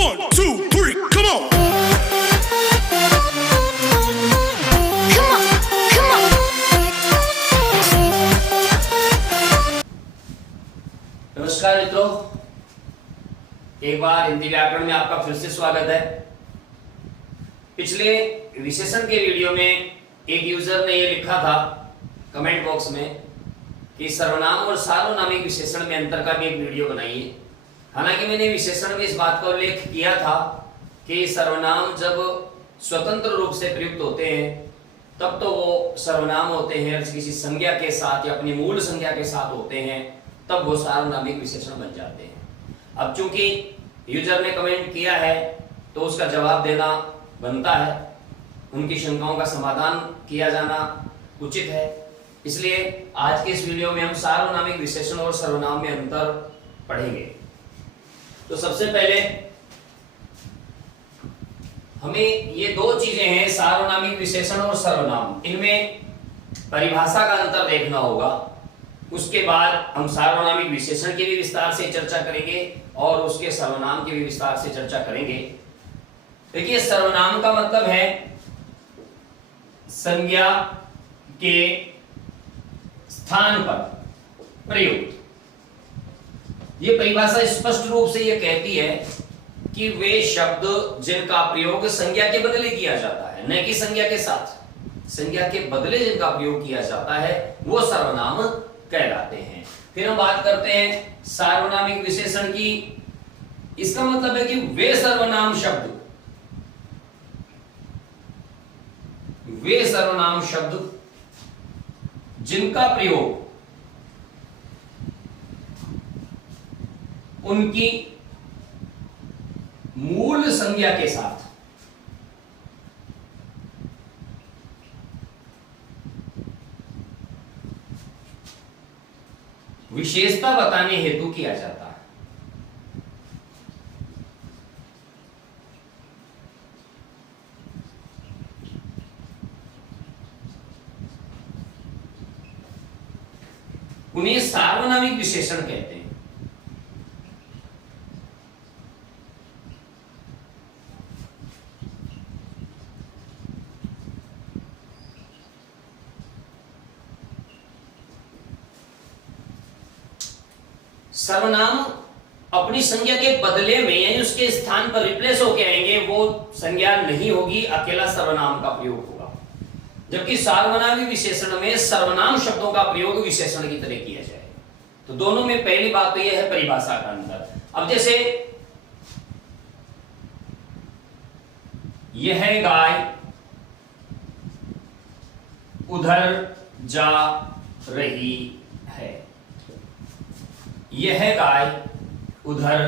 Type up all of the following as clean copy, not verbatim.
1, 2, 3, come on! नमस्कार मित्रों, एक बार हिंदी व्याकरण में आपका फिर से स्वागत है। पिछले विशेषण के वीडियो में एक यूजर ने ये लिखा था कमेंट बॉक्स में कि सर्वनाम और सार्वनामिक विशेषण में अंतर का भी एक वीडियो बनाइए। हालांकि मैंने विशेषण में इस बात का उल्लेख किया था कि सर्वनाम जब स्वतंत्र रूप से प्रयुक्त होते हैं तब तो वो सर्वनाम होते हैं, किसी संज्ञा के साथ या अपनी मूल संज्ञा के साथ होते हैं तब वो सार्वनामिक विशेषण बन जाते हैं। अब चूंकि यूजर ने कमेंट किया है तो उसका जवाब देना बनता है, उनकी शंकाओं का समाधान किया जाना उचित है। इसलिए आज के इस वीडियो में हम सार्वनामिक विशेषण और सर्वनाम में अंतर पढ़ेंगे। तो सबसे पहले हमें ये दो चीजें हैं, सार्वनामिक विशेषण और सर्वनाम, इनमें परिभाषा का अंतर देखना होगा। उसके बाद हम सार्वनामिक विशेषण की भी विस्तार से चर्चा करेंगे और उसके सर्वनाम की भी विस्तार से चर्चा करेंगे। देखिए, सर्वनाम का मतलब है संज्ञा के स्थान पर प्रयुक्त। ये परिभाषा स्पष्ट रूप से ये कहती है कि वे शब्द जिनका प्रयोग संज्ञा के बदले किया जाता है, न कि संज्ञा के साथ। संज्ञा के बदले जिनका प्रयोग किया जाता है वो सर्वनाम कहलाते हैं। फिर हम बात करते हैं सार्वनामिक विशेषण की। इसका मतलब है कि वे सर्वनाम शब्द जिनका प्रयोग उनकी मूल संज्ञा के साथ विशेषता बताने हेतु किया जाता है। उन्हें सार्वनामिक विशेषण कहते हैं। सर्वनाम अपनी संज्ञा के बदले में यानी उसके स्थान पर रिप्लेस होके आएंगे, वो संज्ञा नहीं होगी, अकेला सर्वनाम का प्रयोग होगा। जबकि सार्वनामिक विशेषण में सर्वनाम शब्दों का प्रयोग विशेषण की तरह किया जाए। तो दोनों में पहली बात तो यह है परिभाषा का अंतर। अब जैसे यह गाय उधर जा रही है, यह गाय उधर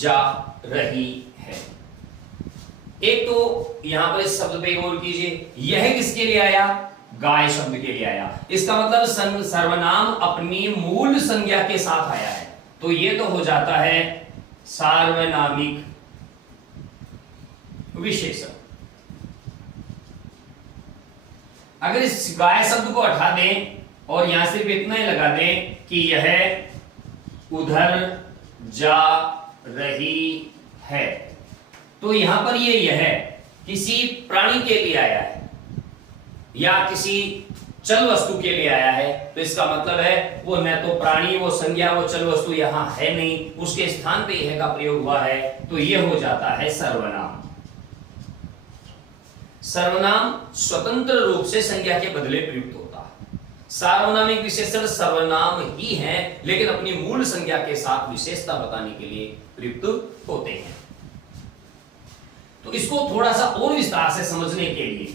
जा रही है। एक तो यहां पर इस शब्द पे गौर कीजिए, यह किसके लिए आया? गाय शब्द के लिए आया। इसका मतलब सर्वनाम अपनी मूल संज्ञा के साथ आया है, तो यह तो हो जाता है सार्वनामिक विशेषण। अगर इस गाय शब्द को हटा दें और यहां सिर्फ इतना ही लगा दें कि यह उधर जा रही है, तो यहां पर यह किसी प्राणी के लिए आया है या किसी चल वस्तु के लिए आया है, तो इसका मतलब है वो न तो प्राणी, वो संज्ञा, वो चल वस्तु यहां है नहीं, उसके स्थान पे यह का प्रयोग हुआ है, तो यह हो जाता है सर्वनाम। सर्वनाम स्वतंत्र रूप से संज्ञा के बदले प्रयुक्त होता है। सार्वनामिक विशेषण सर्वनाम ही हैं, लेकिन अपनी मूल संज्ञा के साथ विशेषता बताने के लिए प्रयुक्त होते हैं। तो इसको थोड़ा सा और विस्तार से समझने के लिए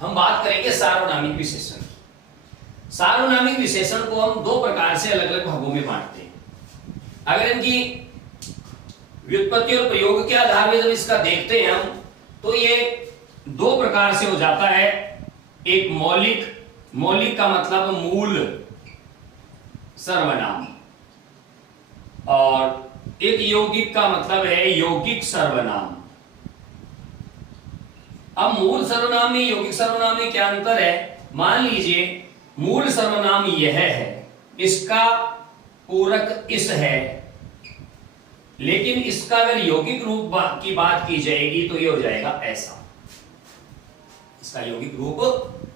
हम बात करेंगे सार्वनामिक विशेषण की। सार्वनामिक विशेषण को हम दो प्रकार से अलग अलग भागों में बांटते हैं। अगर इनकी व्युत्पत्ति और प्रयोग के आधार पर जब इसका देखते हैं हम, तो ये दो प्रकार से हो जाता है। एक मौलिक का मतलब मूल सर्वनाम, और एक यौगिक का मतलब है यौगिक सर्वनाम। अब मूल सर्वनाम में यौगिक सर्वनाम में क्या अंतर है? मान लीजिए मूल सर्वनाम यह है, इसका पूरक इस है, लेकिन इसका अगर यौगिक रूप की बात की जाएगी तो ये हो जाएगा ऐसा, इसका यौगिक रूप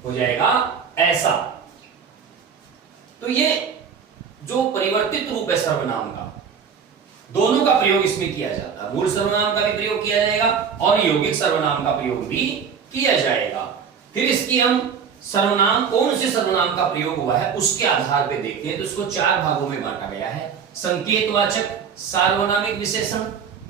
हो जाएगा ऐसा। तो ये जो परिवर्तित रूप है सर्वनाम का, दोनों का प्रयोग इसमें किया जाता है। मूल सर्वनाम का भी प्रयोग किया जाएगा और यौगिक सर्वनाम का प्रयोग भी किया जाएगा। फिर इसकी हम सर्वनाम, कौन से सर्वनाम का प्रयोग हुआ है उसके आधार पे देखते हैं। तो इसको 4 भागों में बांटा गया है। संकेतवाचक सार्वनामिक विशेषण,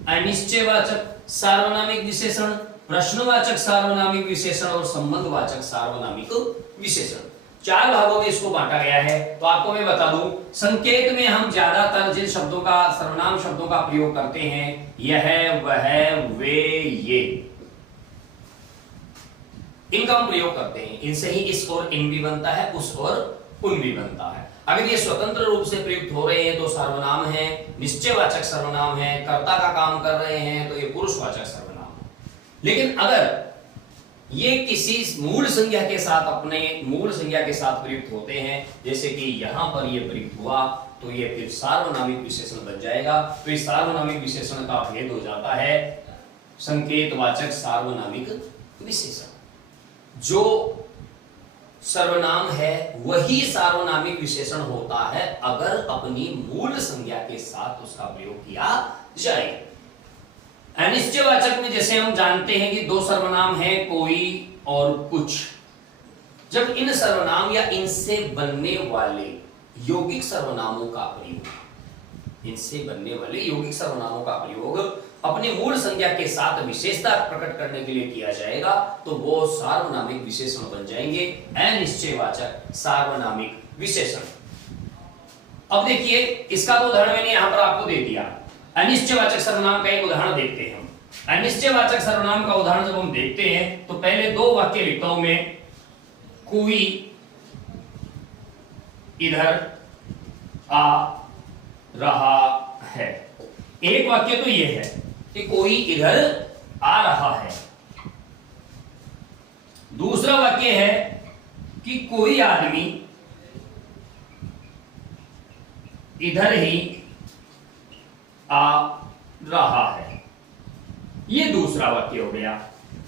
अनिश्चयवाचक सार्वनामिक विशेषण, प्रश्नवाचक सार्वनामिक विशेषण और संबंधवाचक सार्वनामिक विशेषण। 4 भागों में इसको बांटा गया है। तो आपको मैं बता दूं, संकेत में हम ज्यादातर जिन शब्दों का, सर्वनाम शब्दों का प्रयोग करते हैं, यह, वह, वे, ये, इनका हम प्रयोग करते हैं। इनसे ही इस और इन भी बनता है, उस और उन भी बनता है। अगर ये स्वतंत्र रूप से प्रयुक्त हो रहे हैं तो सर्वनाम है, निश्चयवाचक सर्वनाम है, कर्ता का काम कर रहे हैं तो ये पुरुषवाचक सर्वनाम है। लेकिन अगर ये किसी मूल संज्ञा के साथ, अपने मूल संज्ञा के साथ प्रयुक्त होते हैं, जैसे कि यहां पर ये प्रयुक्त हुआ, तो ये फिर सार्वनामिक विशेषण बन जाएगा। तो इस सार्वनामिक विशेषण का भेद हो जाता है संकेतवाचक सार्वनामिक विशेषण। जो सर्वनाम है वही सार्वनामिक विशेषण होता है अगर अपनी मूल संज्ञा के साथ उसका प्रयोग किया जाए। अनिश्चयवाचक में जैसे हम जानते हैं कि 2 सर्वनाम है, कोई और कुछ। जब इन सर्वनाम या इनसे बनने वाले यौगिक सर्वनामों का प्रयोग, इनसे बनने वाले यौगिक सर्वनामों का प्रयोग अपने मूल संज्ञा के साथ विशेषता प्रकट करने के लिए किया जाएगा तो वो सार्वनामिक विशेषण बन जाएंगे, अनिश्चयवाचक सार्वनामिक विशेषण। अब देखिए, इसका तो उदाहरण मैंने यहां पर आपको दे दिया। अनिश्चयवाचक सर्वनाम का एक उदाहरण देखते हैं हम। अनिश्चयवाचक सर्वनाम का उदाहरण जब हम देखते हैं तो पहले 2 वाक्य लिखता हूं मैं। कोई इधर आ रहा है। एक वाक्य तो यह है कि कोई इधर आ रहा है। दूसरा वाक्य है कि कोई आदमी इधर ही आ रहा है। ये दूसरा वाक्य हो गया।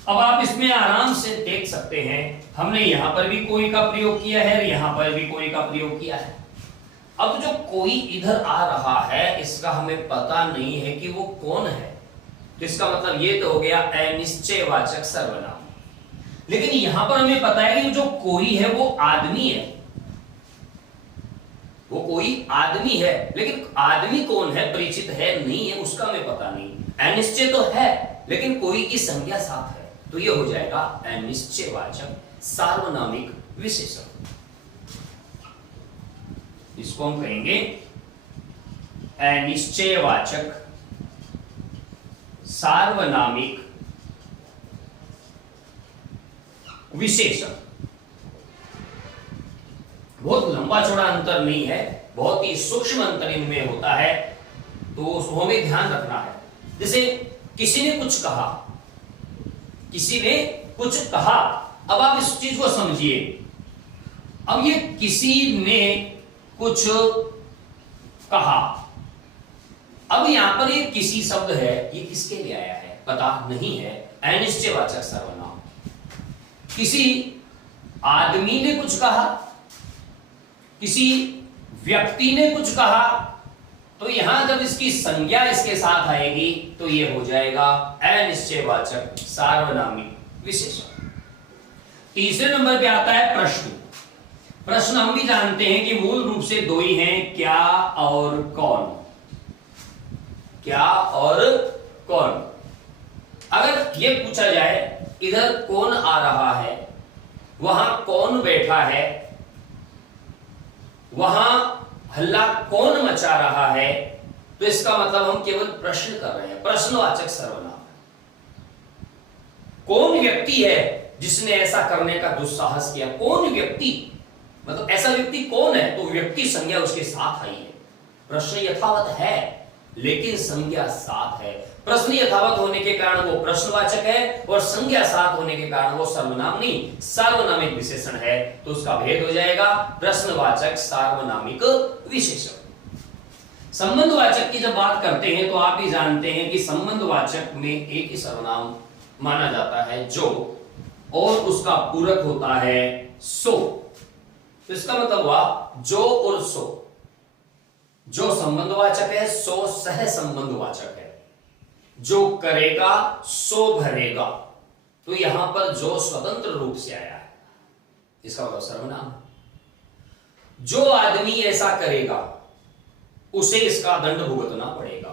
अब आप इसमें आराम से देख सकते हैं, हमने यहां पर भी कोई का प्रयोग किया है, यहां पर भी कोई का प्रयोग किया है। अब जो कोई इधर आ रहा है, इसका हमें पता नहीं है कि वो कौन है, तो इसका मतलब ये तो हो गया अनिश्चयवाचक सर्वनाम। लेकिन यहां पर हमें पता है कि जो कोई है वो आदमी है, वो कोई आदमी है, लेकिन आदमी कौन है, परिचित है नहीं है, उसका हमें पता नहीं। अनिश्चय तो है लेकिन कोई की संज्ञा साथ है, तो ये हो जाएगा अनिश्चयवाचक सार्वनामिक विशेषण। इसको हम कहेंगे अनिश्चयवाचक सार्वनामिक विशेषण। बहुत लंबा चौड़ा अंतर नहीं है, बहुत ही सूक्ष्म अंतर इनमें होता है, तो उसको हमें ध्यान रखना है। जैसे किसी ने कुछ कहा, किसी ने कुछ कहा, अब आप इस चीज को समझिए। अब ये किसी ने कुछ कहा, अब यहां पर ये किसी शब्द है, ये किसके लिए आया है पता नहीं है, अनिश्चयवाचक सर्वनाम। किसी आदमी ने कुछ कहा, किसी व्यक्ति ने कुछ कहा, तो यहां जब इसकी संज्ञा इसके साथ आएगी तो ये हो जाएगा अनिश्चयवाचक सार्वनामिक विशेषण। तीसरे नंबर पे आता है प्रश्न। प्रश्न हम भी जानते हैं कि मूल रूप से 2 ही हैं, क्या और कौन। क्या और कौन। अगर ये पूछा जाए इधर कौन आ रहा है, वहां कौन बैठा है, वहां हल्ला कौन मचा रहा है, तो इसका मतलब हम केवल प्रश्न कर रहे हैं, प्रश्नवाचक सर्वनाम। कौन व्यक्ति है जिसने ऐसा करने का दुस्साहस किया, कौन व्यक्ति, मतलब ऐसा व्यक्ति कौन है, तो व्यक्ति संज्ञा उसके साथ आई है। प्रश्न यथावत है लेकिन संज्ञा साथ है। प्रश्न यथावत होने के कारण वो प्रश्नवाचक है और संज्ञा साथ होने के कारण वो सर्वनाम नहीं सार्वनामिक विशेषण है, तो उसका भेद हो जाएगा प्रश्नवाचक सार्वनामिक विशेषण। संबंधवाचक की जब बात करते हैं तो आप भी जानते हैं कि संबंधवाचक में एक ही सर्वनाम माना जाता है जो, और उसका पूरक होता है सो। तो इसका मतलब हुआ जो और सो। जो संबंधवाचक है सो सह संबंधवाचक है। जो करेगा सो भरेगा। तो यहां पर जो स्वतंत्र रूप से आया है, इसका मतलब सर्वनाम। जो आदमी ऐसा करेगा उसे इसका दंड भुगतना पड़ेगा।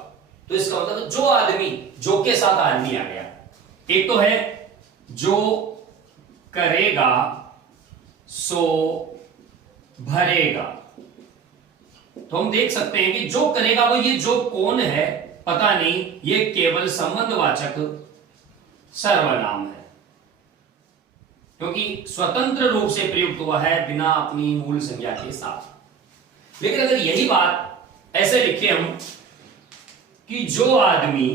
तो इसका मतलब जो आदमी, जो के साथ आदमी आ गया। एक तो है जो करेगा सो भरेगा। तो हम देख सकते हैं कि जो करेगा वो, ये जो कौन है पता नहीं, ये केवल संबंधवाचक सर्वनाम है, क्योंकि स्वतंत्र रूप से प्रयुक्त हुआ है बिना अपनी मूल संज्ञा के साथ। लेकिन अगर यही बात ऐसे लिखे हम कि जो आदमी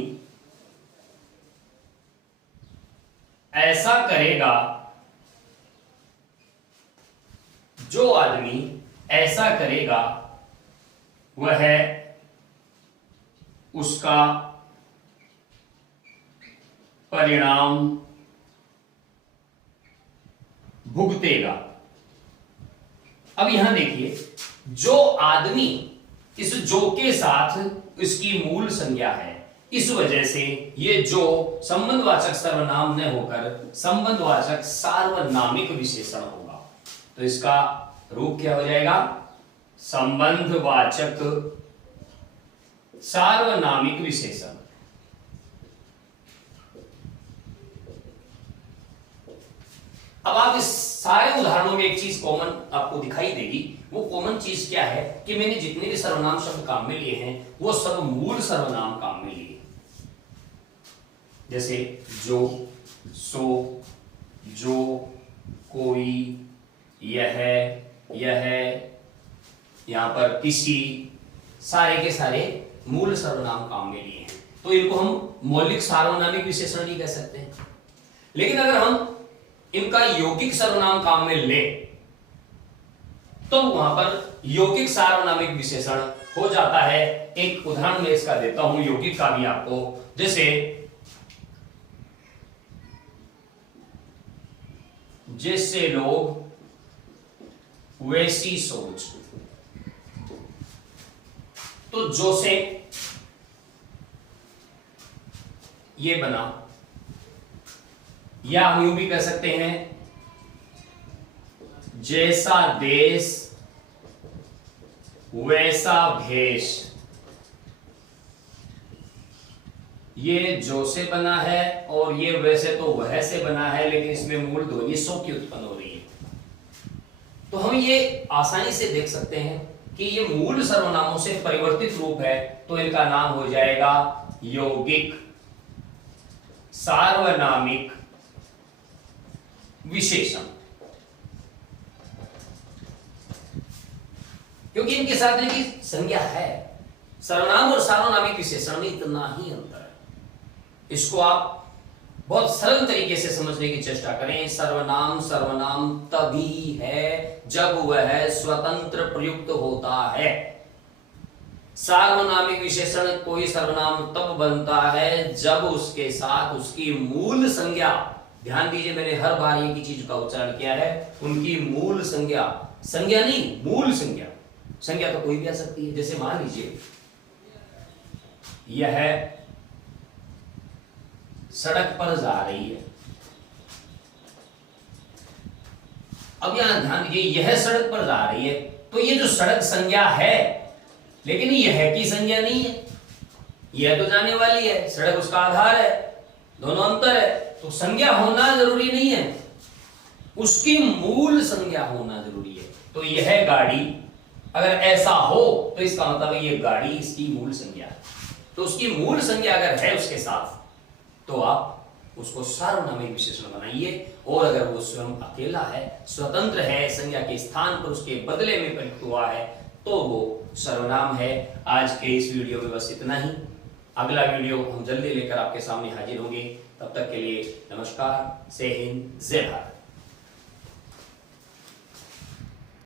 ऐसा करेगा, जो आदमी ऐसा करेगा वह उसका परिणाम भुगतेगा। अब यहां देखिए, जो आदमी, इस जो के साथ इसकी मूल संज्ञा है, इस वजह से ये जो संबंधवाचक सर्वनाम न होकर संबंधवाचक सार्वनामिक विशेषण होगा। तो इसका रूप क्या हो जाएगा? संबंधवाचक सार्वनामिक विशेषण। अब आप इस सारे उदाहरणों में एक चीज कॉमन आपको दिखाई देगी। वो कॉमन चीज क्या है कि मैंने जितने भी सर्वनाम शब्द काम में लिए हैं वो सब मूल सर्वनाम काम में लिए। जैसे जो, सो, जो, कोई, यह, यहां पर किसी, सारे के सारे मूल सर्वनाम काम में लिए हैं। तो इनको हम मौलिक सार्वनामिक विशेषण नहीं कह सकते हैं। लेकिन अगर हम इनका यौगिक सर्वनाम काम में ले तो वहां पर यौगिक सार्वनामिक विशेषण हो जाता है। एक उदाहरण मैं इसका देता हूं यौगिक का भी आपको। जैसे जैसे लोग वैसी सोच। तो जो से ये बना, या हम यूं भी कह सकते हैं जैसा देश वैसा भेष। ये जो से बना है और ये वैसे तो वह से बना है, लेकिन इसमें मूल ध्वनि सो की उत्पन्न हो रही है। तो हम ये आसानी से देख सकते हैं कि ये मूल सर्वनामों से परिवर्तित रूप है, तो इनका नाम हो जाएगा यौगिक सार्वनामिक विशेषण। क्योंकि इनके साथ इनकी संज्ञा है। सर्वनाम और सार्वनामिक विशेषण में इतना ही अंतर है। इसको आप बहुत सरल तरीके से समझने की चेष्टा करें। सर्वनाम सर्वनाम तभी है जब वह स्वतंत्र प्रयुक्त होता है। सार्वनामिक विशेषण कोई सर्वनाम तब बनता है जब उसके साथ उसकी मूल संज्ञा, ध्यान दीजिए मैंने हर बार एक ही चीज का उच्चारण किया है, उनकी मूल संज्ञा, संज्ञा नहीं मूल संज्ञा। संज्ञा तो कोई भी आ सकती है। जैसे मान लीजिए यह सड़क पर जा रही है। अब यहां ध्यान दीजिए, यह सड़क पर जा रही है, तो ये जो सड़क संज्ञा है, लेकिन यह की संज्ञा नहीं है। यह तो जाने वाली है, सड़क उसका आधार है, दोनों अंतर है। तो संज्ञा होना जरूरी नहीं है, उसकी मूल संज्ञा होना जरूरी है। तो यह गाड़ी अगर ऐसा हो तो इसका मतलब ये गाड़ी इसकी मूल संज्ञा है। तो उसकी मूल संज्ञा अगर है उसके साथ तो आप उसको सार्वनामिक विशेषण बनाइए। और अगर वो स्वयं अकेला है, स्वतंत्र है, संज्ञा के स्थान पर उसके बदले में प्रयुक्त हुआ है, तो वो सर्वनाम है। आज के इस वीडियो में बस इतना ही। अगला वीडियो हम जल्दी लेकर आपके सामने हाजिर होंगे। तब तक के लिए नमस्कार, जय हिंद, जय भारत।